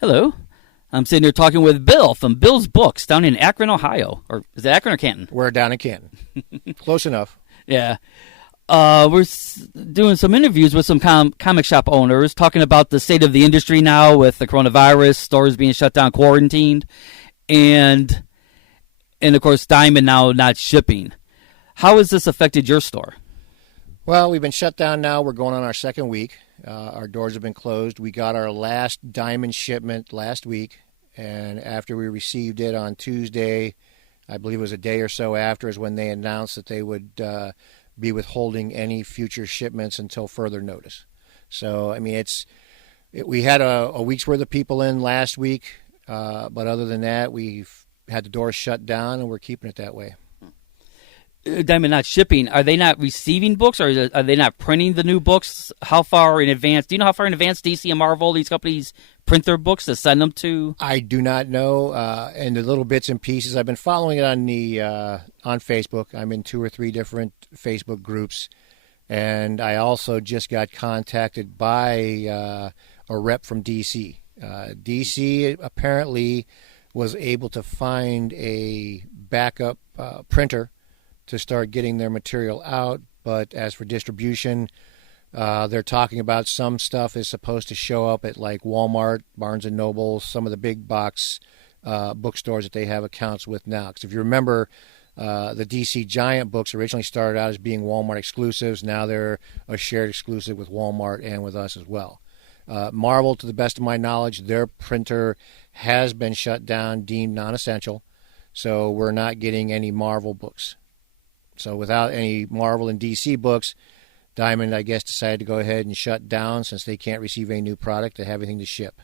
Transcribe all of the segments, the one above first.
Hello. I'm sitting here talking with Bill from Bill's Books down in Akron, Ohio. Or is it Akron or Canton? We're down in Canton. Close enough. Yeah. We're doing some interviews with some comic shop owners, talking about the state of the industry now with the coronavirus, stores being shut down, quarantined, and of course, Diamond now not shipping. How has this affected your store? Well, we've been shut down now. We're going on our second week. Our doors have been closed. We got our last Diamond shipment last week, and after we received it on Tuesday, I believe it was a day or so after, is when they announced that they would be withholding any future shipments until further notice. So, I mean, we had a week's worth of people in last week, but other than that, we've had the doors shut down, and we're keeping it that way. Diamond not shipping, are they not receiving books, or are they not printing the new books? How far in advance? Do you know how far in advance DC and Marvel, these companies, print their books to send them to? I do not know. And the little bits and pieces, I've been following it on Facebook. I'm in 2 or 3 different Facebook groups. And I also just got contacted by a rep from DC. DC apparently was able to find a backup printer to start getting their material out, but as for distribution, they're talking about some stuff is supposed to show up at like Walmart, Barnes & Noble, some of the big box bookstores that they have accounts with now. Because if you remember, the DC Giant books originally started out as being Walmart exclusives. Now they're a shared exclusive with Walmart and with us as well. Marvel, to the best of my knowledge, their printer has been shut down, deemed non-essential, so we're not getting any Marvel books. So without any Marvel and DC books, Diamond, I guess, decided to go ahead and shut down since they can't receive any new product to have anything to ship.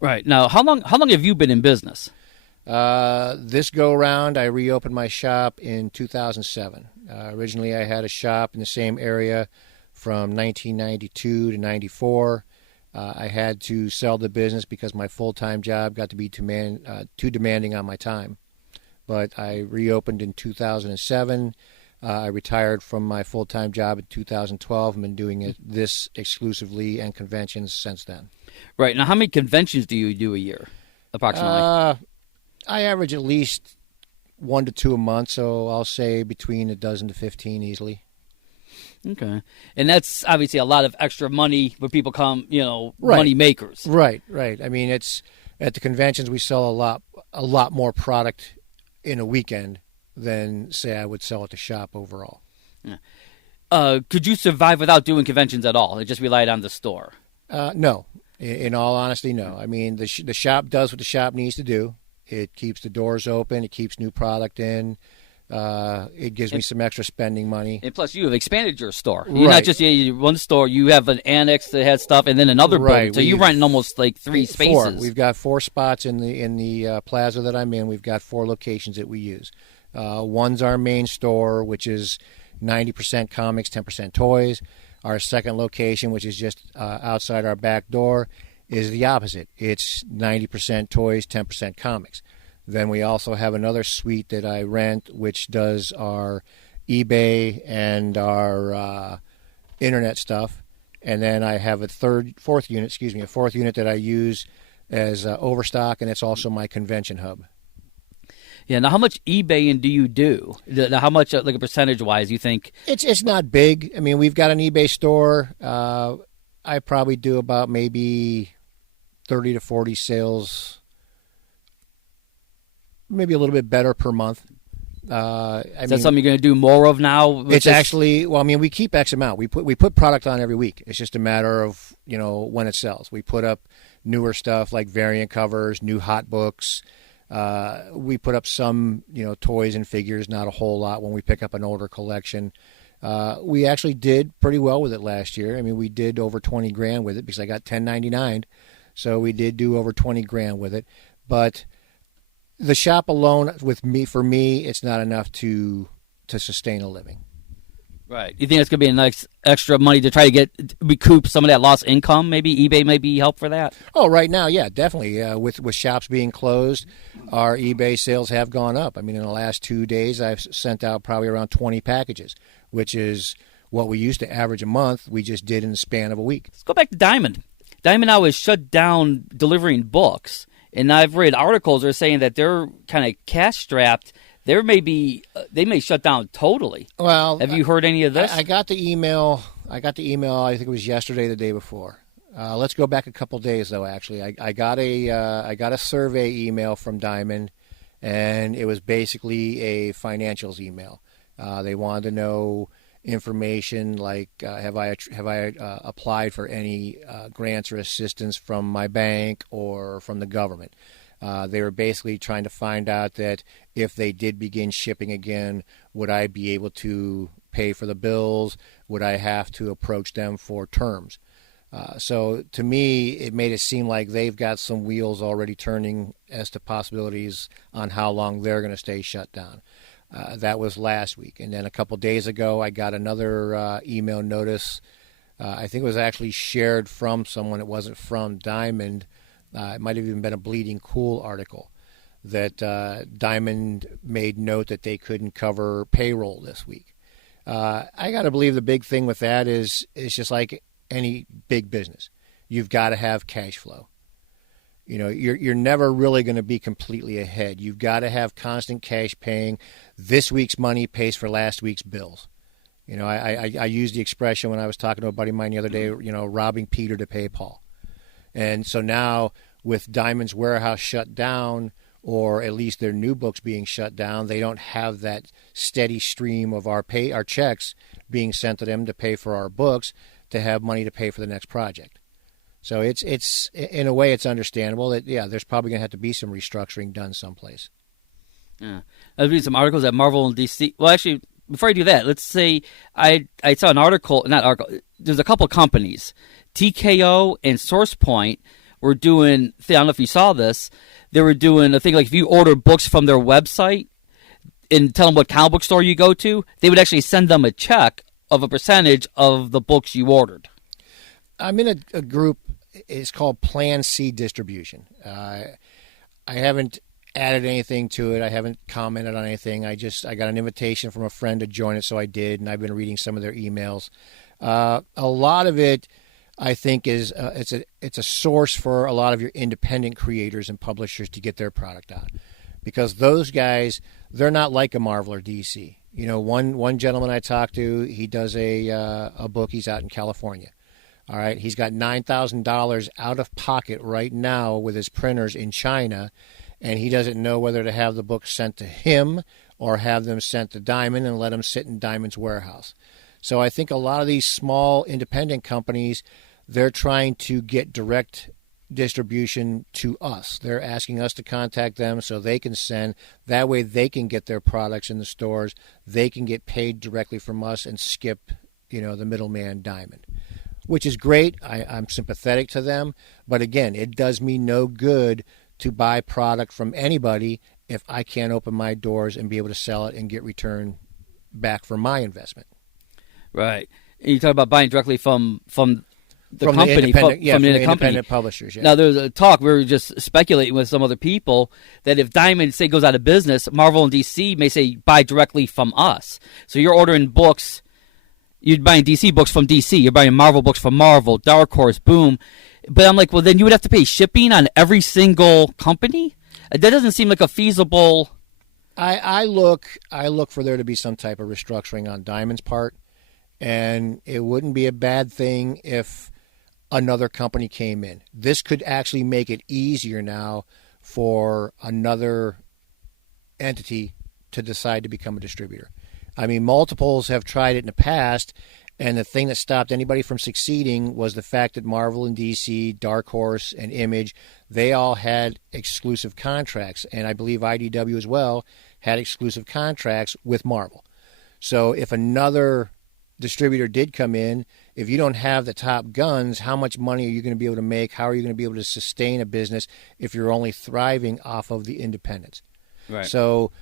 Right. Now, how long have you been in business? This go-round, I reopened my shop in 2007. Originally, I had a shop in the same area from 1992 to 94. I had to sell the business because my full-time job got to be too demanding on my time. But I reopened in 2007. I retired from my full-time job in 2012 and been doing this exclusively and conventions since then. Right. Now, how many conventions do you do a year, approximately? I average at least 1 to 2 a month, so I'll say between a dozen to 15 easily. Okay. And that's obviously a lot of extra money when people come, Right. Money makers. Right. I mean, it's at the conventions we sell a lot more product in a weekend than, say, I would sell at the shop overall. Yeah. Could you survive without doing conventions at all? It just relied on the store? No. In all honesty, no. I mean, the shop does what the shop needs to do. It keeps the doors open. It keeps new product in. It gives me some extra spending money. And plus, you have expanded your store. You're not just one store. You have an annex that has stuff, and then another building. So you're renting almost like 3 spaces. 4. We've got 4 spots in the plaza that I'm in. We've got 4 locations that we use. One's our main store, which is 90% comics, 10% toys. Our second location, which is just outside our back door, is the opposite. It's 90% toys, 10% comics. Then we also have another suite that I rent, which does our eBay and our internet stuff. And then I have a fourth unit that I use as overstock, and it's also my convention hub. Yeah. Now, how much eBaying do you do? How much, like a percentage-wise, you think? It's not big. I mean, we've got an eBay store. I probably do about maybe 30 to 40 sales, maybe a little bit better per month. Is that something you're going to do more of now? It's actually, well, I mean, we keep X amount. We put product on every week. It's just a matter of, when it sells. We put up newer stuff like variant covers, new hot books. We put up some, toys and figures, not a whole lot when we pick up an older collection. We actually did pretty well with it last year. I mean, we did over 20 grand with it because I got 1099. So we did do over 20 grand with it. But the shop alone, for me, it's not enough to sustain a living. Right. You think it's going to be a nice extra money to try to recoup some of that lost income? Maybe eBay may be help for that? Oh, right now, yeah, definitely. With shops being closed, our eBay sales have gone up. I mean, in the last 2 days, I've sent out probably around 20 packages, which is what we used to average a month. We just did in the span of a week. Let's go back to Diamond. Diamond now is shut down delivering books, and I've read articles that are saying that they're kind of cash strapped. They may shut down totally. Well, have you heard any of this? I got the email. I think it was yesterday, the day before. Let's go back a couple days though. Actually, I got a survey email from Diamond, and it was basically a financials email. They wanted to know information like have I applied for any grants or assistance from my bank or from the government. They were basically trying to find out that if they did begin shipping again, would I be able to pay for the bills? Would I have to approach them for terms? So to me, it made it seem like they've got some wheels already turning as to possibilities on how long they're going to stay shut down. That was last week. And then a couple days ago, I got another email notice. I think it was actually shared from someone. It wasn't from Diamond. It might have even been a Bleeding Cool article that Diamond made note that they couldn't cover payroll this week. I got to believe the big thing with that is just like any big business. You've got to have cash flow. You know, you're never really going to be completely ahead. You've got to have constant cash paying. This week's money pays for last week's bills. You know, I used the expression when I was talking to a buddy of mine the other day, you know, robbing Peter to pay Paul. And so now with Diamond's warehouse shut down, or at least their new books being shut down, they don't have that steady stream of our checks being sent to them to pay for our books, to have money to pay for the next project. So it's in a way it's understandable that there's probably going to have to be some restructuring done someplace. Yeah, I've read some articles at Marvel and DC. Well, actually, before I do that, let's say I saw an article. Not article. There's a couple companies, TKO and SourcePoint, were doing. I don't know if you saw this. They were doing a thing like if you order books from their website and tell them what comic book store you go to, they would actually send them a check of a percentage of the books you ordered. I'm in a group. It's called Plan C Distribution. I haven't added anything to it. I haven't commented on anything. I got an invitation from a friend to join it, so I did, and I've been reading some of their emails. A lot of it, I think, is it's a source for a lot of your independent creators and publishers to get their product out, because those guys, they're not like a Marvel or DC. You know, one gentleman I talked to, he does a book. He's out in California. All right, he's got $9,000 out of pocket right now with his printers in China, and he doesn't know whether to have the books sent to him or have them sent to Diamond and let them sit in Diamond's warehouse. So I think a lot of these small independent companies, they're trying to get direct distribution to us. They're asking us to contact them so they can send. That way they can get their products in the stores. They can get paid directly from us and skip, the middleman Diamond, which is great. I'm sympathetic to them. But again, it does me no good to buy product from anybody if I can't open my doors and be able to sell it and get return back for my investment. Right. And you talk about buying directly from the company, from the independent publishers. Yeah. Now, there's a talk, we were just speculating with some other people, that if Diamond, say, goes out of business, Marvel and DC may say, buy directly from us. So you're ordering books, you're buying DC books from DC, you're buying Marvel books from Marvel, Dark Horse, Boom. But I'm like, well, then you would have to pay shipping on every single company? That doesn't seem like a feasible... I look for there to be some type of restructuring on Diamond's part, and it wouldn't be a bad thing if another company came in. This could actually make it easier now for another entity to decide to become a distributor. I mean, multiples have tried it in the past, and the thing that stopped anybody from succeeding was the fact that Marvel and DC, Dark Horse, and Image, they all had exclusive contracts, and I believe IDW as well had exclusive contracts with Marvel. So if another distributor did come in, if you don't have the top guns, how much money are you going to be able to make? How are you going to be able to sustain a business if you're only thriving off of the independents? Right. So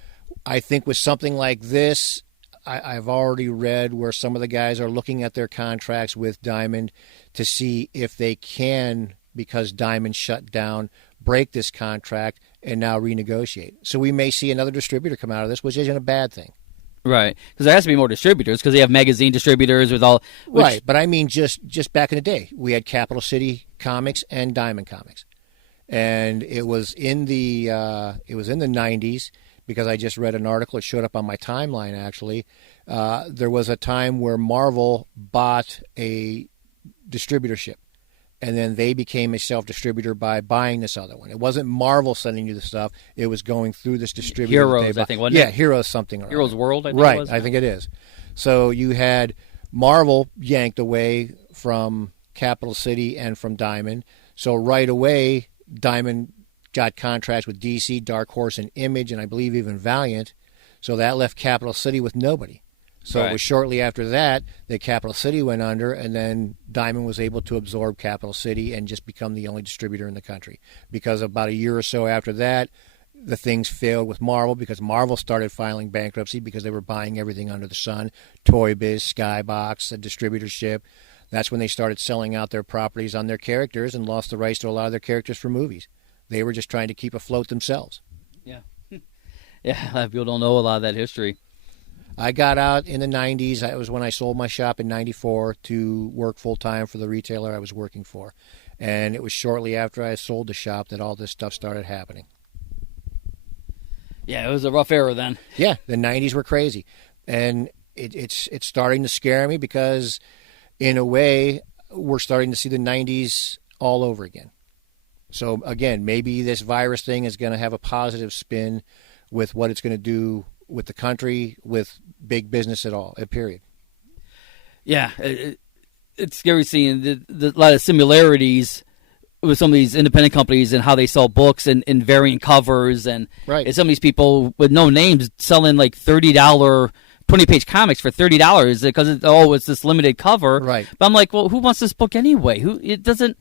I think with something like this, I've already read where some of the guys are looking at their contracts with Diamond to see if they can, because Diamond shut down, break this contract and now renegotiate. So we may see another distributor come out of this, which isn't a bad thing. Right, because there has to be more distributors because they have magazine distributors with all. Right, but I mean just back in the day, we had Capital City Comics and Diamond Comics, and it was in the 90s because I just read an article. It showed up on my timeline actually. There was a time where Marvel bought a distributorship, and then they became a self-distributor by buying this other one. It wasn't Marvel sending you the stuff; it was going through this distributor. Heroes, I think, wasn't it? Yeah, Heroes something. Heroes World, I think right, it was. I think it is. So you had Marvel yanked away from Capital City and from Diamond. So right away, Diamond got contracts with DC, Dark Horse, and Image, and I believe even Valiant. So that left Capital City with nobody. So It was shortly after that Capital City went under, and then Diamond was able to absorb Capital City and just become the only distributor in the country. Because about a year or so after that, the things failed with Marvel because Marvel started filing bankruptcy because they were buying everything under the sun, Toy Biz, Skybox, a distributorship. That's when they started selling out their properties on their characters and lost the rights to a lot of their characters for movies. They were just trying to keep afloat themselves. Yeah. Yeah, a lot of people don't know a lot of that history. I got out in the 90s. That was when I sold my shop in 94 to work full-time for the retailer I was working for. And it was shortly after I sold the shop that all this stuff started happening. Yeah, it was a rough era then. Yeah, the 90s were crazy. And it's starting to scare me because, in a way, we're starting to see the 90s all over again. So, again, maybe this virus thing is going to have a positive spin with what it's going to do with the country, with big business at all, period. Yeah, it's scary seeing the lot of similarities with some of these independent companies and how they sell books and variant covers and some of these people with no names selling like $30 20-page comics for $30 because it's this limited cover. Right. But I'm like, well, who wants this book anyway? It doesn't,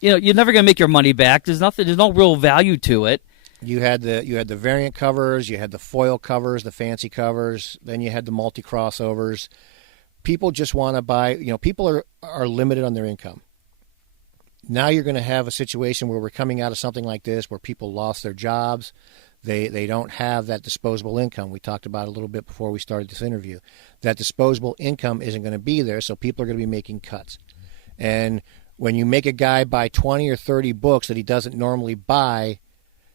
you're never going to make your money back. There's no real value to it. You had the variant covers, you had the foil covers, the fancy covers, then you had the multi crossovers. People just want to buy, people are limited on their income. Now you're going to have a situation where we're coming out of something like this where people lost their jobs. They don't have that disposable income. We talked about it a little bit before we started this interview. That disposable income isn't going to be there, so people are going to be making cuts. And when you make a guy buy 20 or 30 books that he doesn't normally buy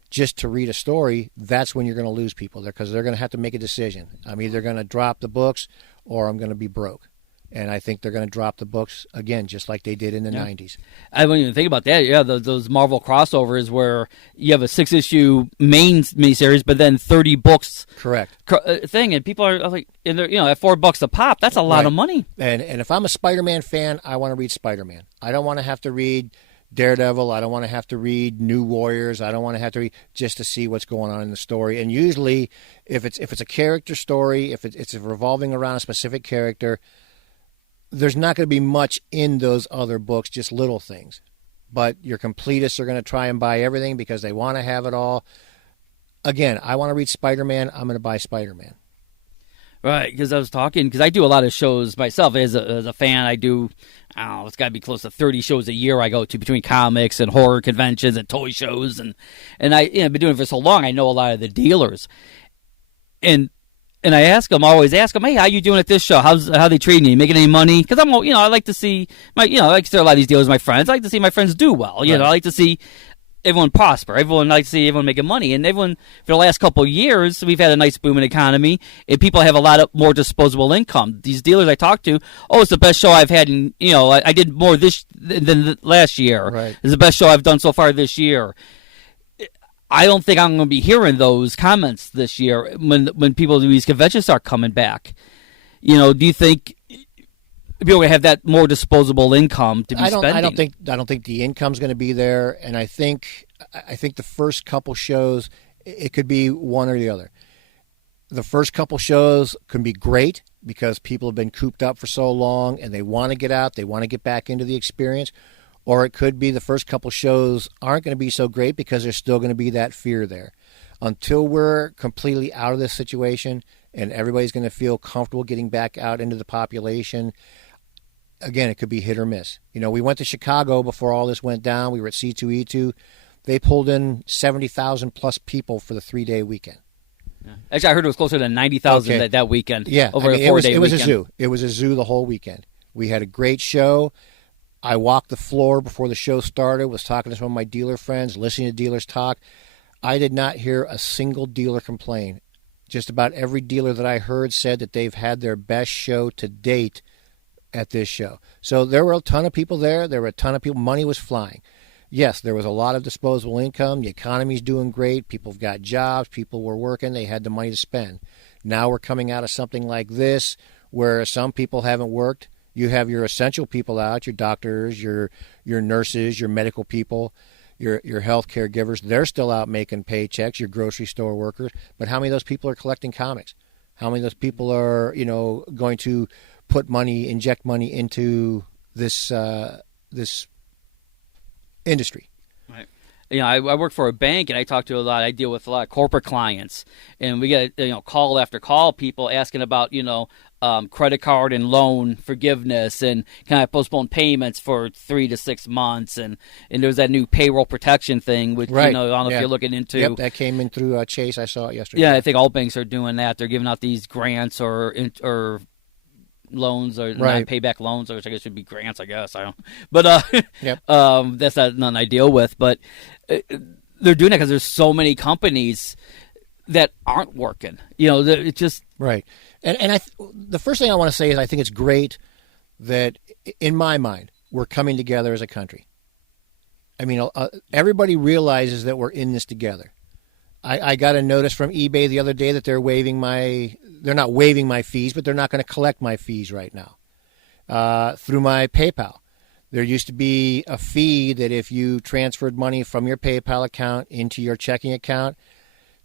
just to read a story, that's when you're going to lose people there because they're going to have to make a decision. I'm either going to drop the books or I'm going to be broke. And I think they're going to drop the books again, just like they did in the 90s. I wouldn't even think about that. Yeah, those Marvel crossovers where you have a 6-issue main miniseries, but then 30 books. Correct. Thing, and people are like, at $4 a pop. That's a lot of money. And if I'm a Spider-Man fan, I want to read Spider-Man. I don't want to have to read Daredevil. I don't want to have to read New Warriors. I don't want to have to read just to see what's going on in the story. And usually, if it's a character story, if it's revolving around a specific character, there's not going to be much in those other books, just little things. But your completists are going to try and buy everything because they want to have it all. Again, I want to read Spider-Man. I'm going to buy Spider-Man. Right, because I do a lot of shows myself as a fan. I do, it's got to be close to 30 shows a year I go to between comics and horror conventions and toy shows. And I, been doing it for so long, I know a lot of the dealers. And I always ask them, hey, how you doing at this show? How they treating you? Making any money? Because I like to see I like to see a lot of these dealers, my friends. I like to see my friends do well. I like to see everyone prosper. Everyone likes to see everyone making money. And everyone, for the last couple of years, we've had a nice booming economy, and people have a lot of more disposable income. These dealers I talk to, it's the best show I've had. I did more this than last year. Right. It's the best show I've done so far this year. I don't think I'm going to be hearing those comments this year when people do these conventions start coming back. Do you think people will have that more disposable income to be spending? I don't think the income's going to be there, and I think the first couple shows it could be one or the other. The first couple shows can be great because people have been cooped up for so long and they want to get out, they want to get back into the experience. Or it could be the first couple shows aren't going to be so great because there's still going to be that fear there. Until we're completely out of this situation and everybody's going to feel comfortable getting back out into the population, again, it could be hit or miss. We went to Chicago before all this went down. We were at C2E2. They pulled in 70,000 plus people for the 3-day weekend. Actually, I heard it was closer to 90,000 that weekend. Yeah, over a 4-day weekend. It was a zoo. It was a zoo the whole weekend. We had a great show. I walked the floor before the show started, was talking to some of my dealer friends, listening to dealers talk. I did not hear a single dealer complain. Just about every dealer that I heard said that they've had their best show to date at this show. So there were a ton of people there. There were a ton of people. Money was flying. Yes, there was a lot of disposable income. The economy's doing great. People have got jobs. People were working. They had the money to spend. Now we're coming out of something like this where some people haven't worked. You have your essential people out, your doctors, your nurses, your medical people, your healthcare givers. They're still out making paychecks, your grocery store workers. But how many of those people are collecting comics? How many of those people are, going to put money, inject money into this this industry? Right. I work for a bank, and I deal with a lot of corporate clients, and we get call after call, people asking about credit card and loan forgiveness, and can I postpone payments for 3 to 6 months, and there's that new payroll protection thing, which right. I don't know if you're looking into. Yep, that came in through Chase. I saw it yesterday. Yeah, I think all banks are doing that. They're giving out these grants or loans or right. non-payback loans, which I guess should be grants. I guess I don't. But yep. That's not nothing I deal with. But they're doing that because there's so many companies that aren't working. It's just right. And the first thing I want to say is I think it's great that, in my mind, we're coming together as a country. I mean, everybody realizes that we're in this together. I got a notice from eBay the other day that they're not waiving my fees, but they're not going to collect my fees right now through my PayPal. There used to be a fee that if you transferred money from your PayPal account into your checking account,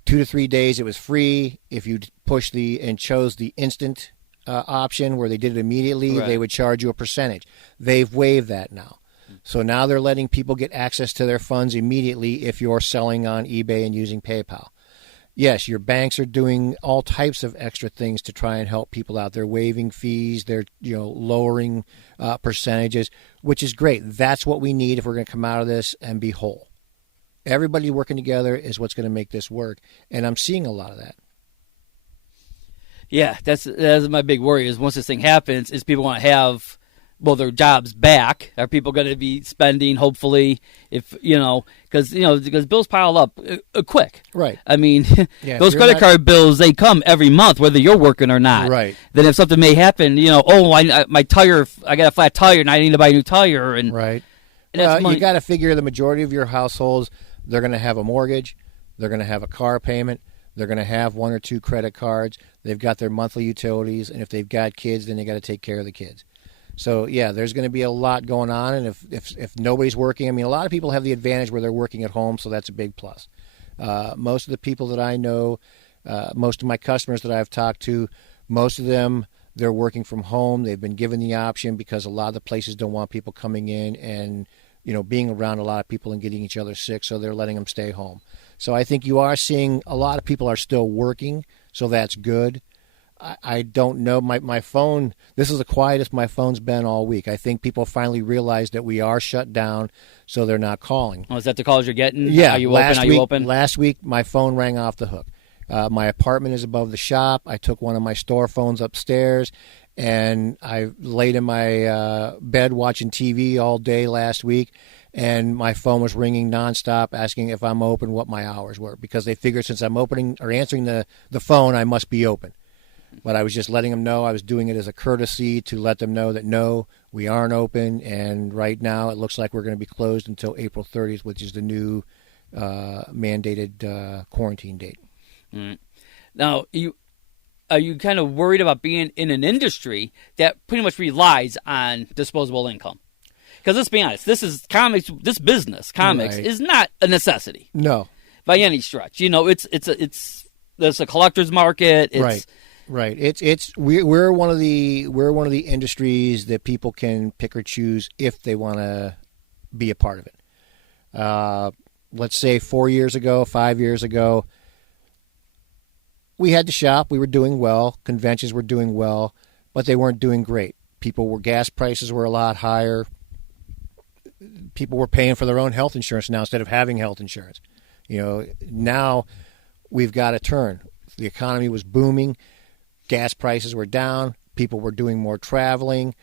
2 to 3 days it was free. If you chose the instant option where they did it immediately, right, they would charge you a percentage. They've waived that now. So now they're letting people get access to their funds immediately if you're selling on eBay and using PayPal. Yes, your banks are doing all types of extra things to try and help people out. They're waiving fees. They're lowering percentages, which is great. That's what we need if we're going to come out of this and be whole. Everybody working together is what's going to make this work, and I'm seeing a lot of that. Yeah, that's my big worry is once this thing happens is people want to have their jobs back. Are people going to be spending, hopefully, because bills pile up quick. Right. I mean, those credit card bills, they come every month, whether you're working or not. Right. Then if something may happen, my tire, I got a flat tire and I need to buy a new tire. And right. Well, you got to figure the majority of your households, they're going to have a mortgage, they're going to have a car payment, they're going to have 1 or 2 credit cards, they've got their monthly utilities, and if they've got kids, then they got to take care of the kids. So, yeah, there's going to be a lot going on, and if nobody's working, I mean, a lot of people have the advantage where they're working at home, so that's a big plus. Most of the people that I know, most of my customers that I've talked to, most of them, they're working from home. They've been given the option because a lot of the places don't want people coming in and, being around a lot of people and getting each other sick, so they're letting them stay home. So I think you are seeing a lot of people are still working, so that's good. I don't know. My phone, this is the quietest my phone's been all week. I think people finally realized that we are shut down, so they're not calling. Oh, is that the calls you're getting? Yeah. Are you open? Last week, my phone rang off the hook. My apartment is above the shop. I took one of my store phones upstairs, and I laid in my bed watching TV all day last week, and my phone was ringing nonstop asking if I'm open, what my hours were, because they figured since I'm opening or answering the phone, I must be open. But I was just letting them know I was doing it as a courtesy to let them know that, no, we aren't open. And right now it looks like we're going to be closed until April 30th, which is the new mandated quarantine date. Mm. Now, are you kind of worried about being in an industry that pretty much relies on disposable income? Because let's be honest, this business, comics, right, is not a necessity. No. By any stretch. There's a collector's market. Right. We're one of the industries that people can pick or choose if they want to be a part of it. Let's say 4 years ago, 5 years ago, we had to shop. We were doing well. Conventions were doing well, but they weren't doing great. Gas prices were a lot higher. People were paying for their own health insurance now instead of having health insurance. Now we've got a turn. The economy was booming. Gas prices were down. People were doing more traveling.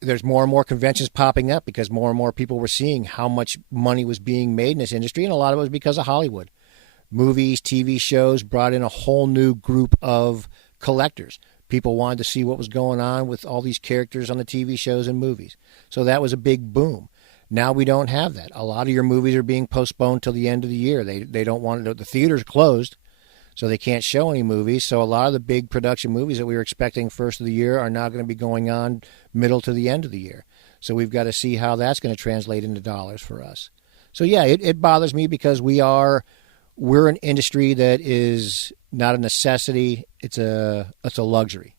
There's more and more conventions popping up because more and more people were seeing how much money was being made in this industry, and a lot of it was because of Hollywood. Movies, TV shows brought in a whole new group of collectors. People wanted to see what was going on with all these characters on the TV shows and movies. So that was a big boom. Now we don't have that. A lot of your movies are being postponed till the end of the year. They don't want to. The theaters closed, so they can't show any movies. So a lot of the big production movies that we were expecting first of the year are now going to be going on middle to the end of the year. So we've got to see how that's going to translate into dollars for us. So yeah, it bothers me because we're an industry that is not a necessity. It's a luxury.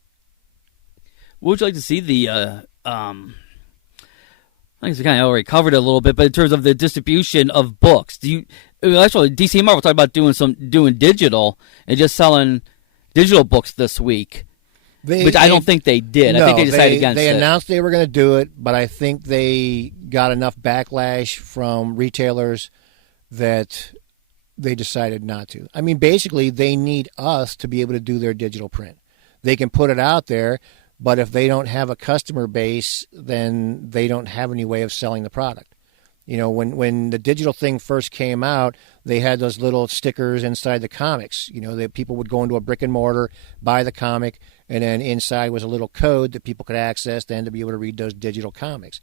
What would you like to see I think we kind of already covered it a little bit, but in terms of the distribution of books, actually DC and Marvel talked about doing digital and just selling digital books this week, which I don't think they did. No, I think they decided against it. They announced they were going to do it, but I think they got enough backlash from retailers that they decided not to. I mean, basically, they need us to be able to do their digital print. They can put it out there, but if they don't have a customer base, then they don't have any way of selling the product. You know, when the digital thing first came out, they had those little stickers inside the comics. You know, that people would go into a brick and mortar, buy the comic, and then inside was a little code that people could access then to be able to read those digital comics.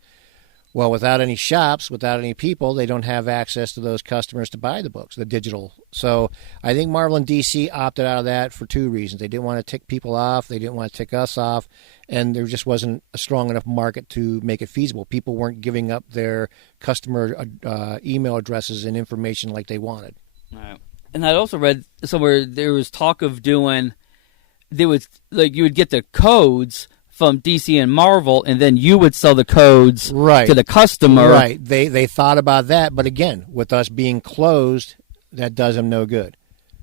Well, without any shops, without any people, they don't have access to those customers to buy the books, the digital. So I think Marvel and DC opted out of that for two reasons. They didn't want to tick people off. They didn't want to tick us off. And there just wasn't a strong enough market to make it feasible. People weren't giving up their customer email addresses and information like they wanted. Right. And I also read somewhere there was talk of you would get the codes from DC and Marvel, and then you would sell the codes to the customer. Right. They thought about that, but again, with us being closed, that does them no good.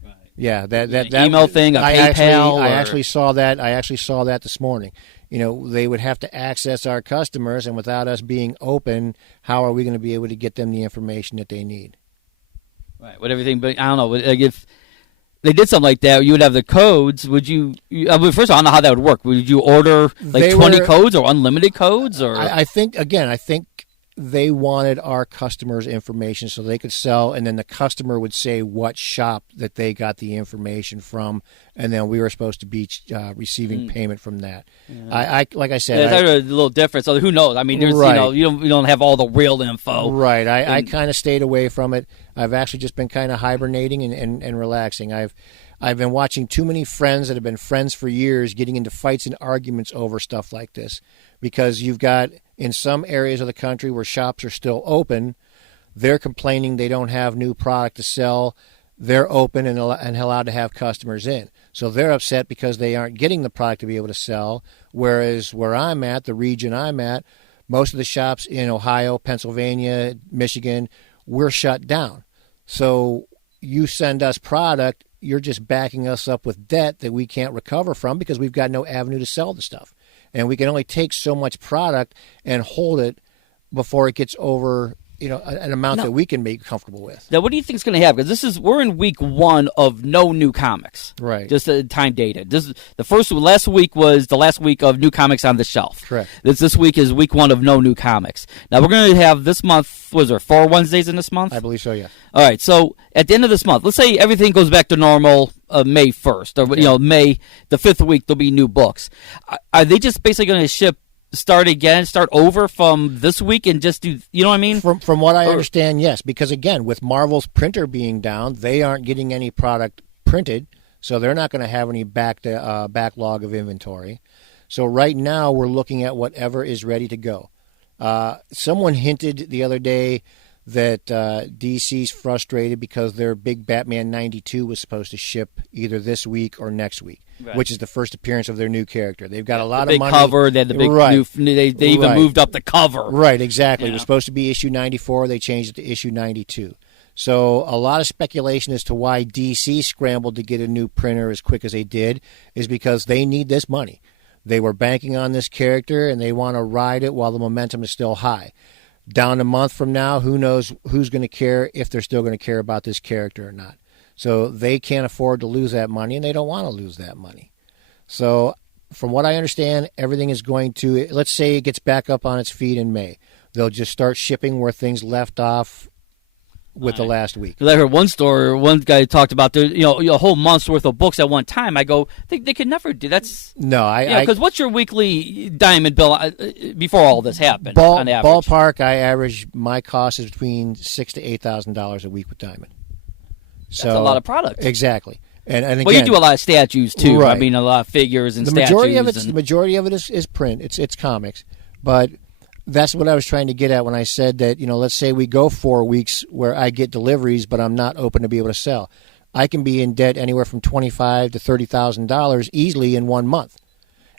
Right. Yeah, that email thing, PayPal. I actually saw that. I actually saw that this morning. You know, they would have to access our customers, and without us being open, how are we going to be able to get them the information that they need? Right. With everything, but I don't know. Like if they did something like that, you would have the codes. Would you first of all, I don't know how that would work. Would you order 20 codes or unlimited codes? Or I think they wanted our customers' information so they could sell, and then the customer would say what shop that they got the information from, and then we were supposed to be receiving payment from that. Yeah. Like I said, it's a little different. So who knows? I mean, there's you don't have all the real info. Right. I kind of stayed away from it. I've actually just been kind of hibernating and relaxing. I've been watching too many friends that have been friends for years getting into fights and arguments over stuff like this, because you've got in some areas of the country where shops are still open, they're complaining they don't have new product to sell. They're open and allowed to have customers in. So they're upset because they aren't getting the product to be able to sell, whereas where I'm at, the region I'm at, most of the shops in Ohio, Pennsylvania, Michigan, we're shut down. So you send us product, you're just backing us up with debt that we can't recover from because we've got no avenue to sell the stuff. And we can only take so much product and hold it before it gets over, an amount that we can make comfortable with. Now, what do you think is going to happen? Because we're in week 1 of no new comics. Right. Just time dated. Last week was the last week of new comics on the shelf. Correct. This week is week 1 of no new comics. Now, we're going to have this month, 4 Wednesdays in this month? I believe so, yeah. All right, so at the end of this month, let's say everything goes back to normal May 1st, or May, the 5th week, there'll be new books. Are they just basically going to start over from this week and just do, you know what I mean? From what I understand, yes, because again, with Marvel's printer being down, they aren't getting any product printed, so they're not going to have any backlog of inventory. So right now, we're looking at whatever is ready to go. Someone hinted the other day that DC's frustrated because their big Batman 92 was supposed to ship either this week or next week, which is the first appearance of their new character. They've got a lot of money. The big cover, they had the big new, they even moved up the cover. Right, exactly. Yeah. It was supposed to be issue 94. They changed it to issue 92. So a lot of speculation as to why DC scrambled to get a new printer as quick as they did is because they need this money. They were banking on this character, and they want to ride it while the momentum is still high. Down a month from now, who knows who's going to care, if they're still going to care about this character or not. So they can't afford to lose that money, and they don't want to lose that money. So from what I understand, everything is going to, let's say it gets back up on its feet in May. They'll just start shipping where things left off with the last week. Because I heard one guy talked about a whole month's worth of books at one time. I go, they could never do that's no. Because what's your weekly diamond bill before all this happened? On average, ballpark, I average my cost is between $6,000 to $8,000 a week with diamond. So that's a lot of product. Exactly. And again, well, you do a lot of statues too. Right. I mean, a lot of figures and the statues. The majority of it is print. It's comics, but that's what I was trying to get at when I said that, let's say we go 4 weeks where I get deliveries, but I'm not open to be able to sell. I can be in debt anywhere from $25,000 to $30,000 easily in 1 month.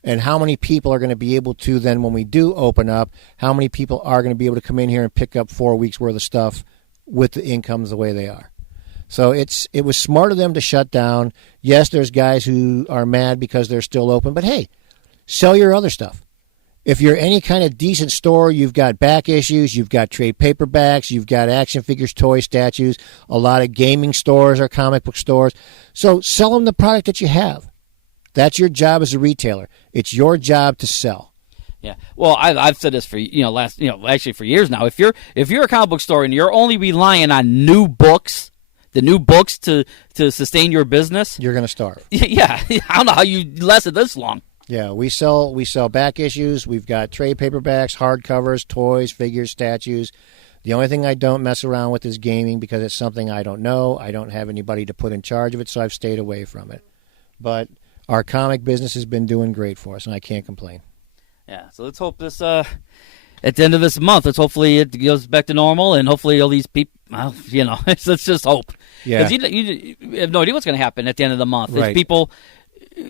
And how many people are going to be able to then, when we do open up, how many people are going to be able to come in here and pick up 4 weeks worth of stuff with the incomes the way they are? So it was smart of them to shut down. Yes, there's guys who are mad because they're still open, but hey, sell your other stuff. If you're any kind of decent store, you've got back issues, you've got trade paperbacks, you've got action figures, toys, statues. A lot of gaming stores are comic book stores. So sell them the product that you have. That's your job as a retailer. It's your job to sell. Yeah. Well, I've said this for actually for years now. If you're a comic book store and you're only relying on new books, the new books to sustain your business, you're going to starve. Yeah. I don't know how you lasted this long. Yeah, we sell back issues. We've got trade paperbacks, hardcovers, toys, figures, statues. The only thing I don't mess around with is gaming because it's something I don't know. I don't have anybody to put in charge of it, so I've stayed away from it. But our comic business has been doing great for us, and I can't complain. Yeah, so let's hope this at the end of this month, hopefully it goes back to normal, and hopefully all these people, let's just hope. Yeah. Because you have no idea what's going to happen at the end of the month. Right. There's people.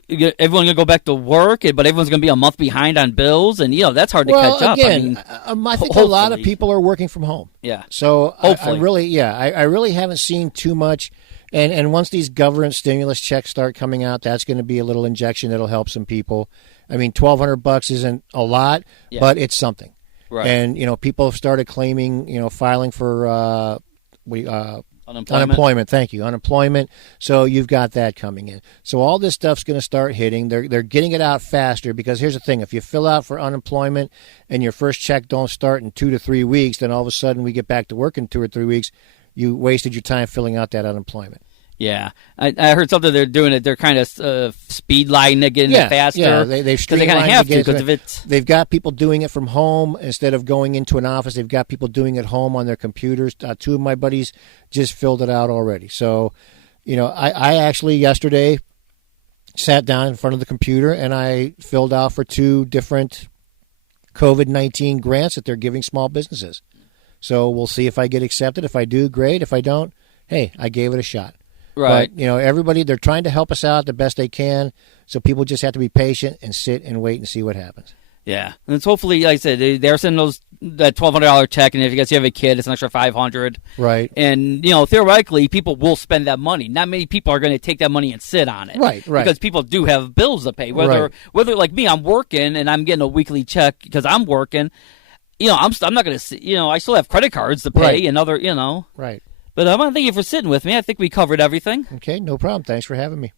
Everyone's going to go back to work, but everyone's going to be a month behind on bills, and that's hard to catch up. Again, I think a lot of people are working from home. Yeah. So hopefully. I really haven't seen too much. And once these government stimulus checks start coming out, that's going to be a little injection that'll help some people. I mean, $1,200 isn't a lot, but it's something. Right. And people have started claiming, filing for Unemployment. Thank you. Unemployment. So you've got that coming in. So all this stuff's going to start hitting. They're getting it out faster because here's the thing. If you fill out for unemployment and your first check don't start in 2 to 3 weeks, then all of a sudden we get back to work in 2 or 3 weeks. You wasted your time filling out that unemployment. Yeah. I heard something they're doing it. They're kind of speed lining it, getting it faster. Yeah, they've streamlined it. They kind of have to because if it's... They've got people doing it from home instead of going into an office. They've got people doing it home on their computers. 2 of my buddies just filled it out already. So, I actually yesterday sat down in front of the computer and I filled out for 2 different COVID-19 grants that they're giving small businesses. So we'll see if I get accepted. If I do, great. If I don't, hey, I gave it a shot. Right. But, everybody, they're trying to help us out the best they can. So people just have to be patient and sit and wait and see what happens. Yeah. And it's hopefully, like I said, they're sending that $1,200 check. And if you have a kid, it's an extra $500. Right. And, theoretically, people will spend that money. Not many people are going to take that money and sit on it. Right. Because people do have bills to pay. Whether like me, I'm working and I'm getting a weekly check because I'm working. I'm not going to, I still have credit cards to pay and other, Right. But I want to thank you for sitting with me. I think we covered everything. Okay, no problem. Thanks for having me.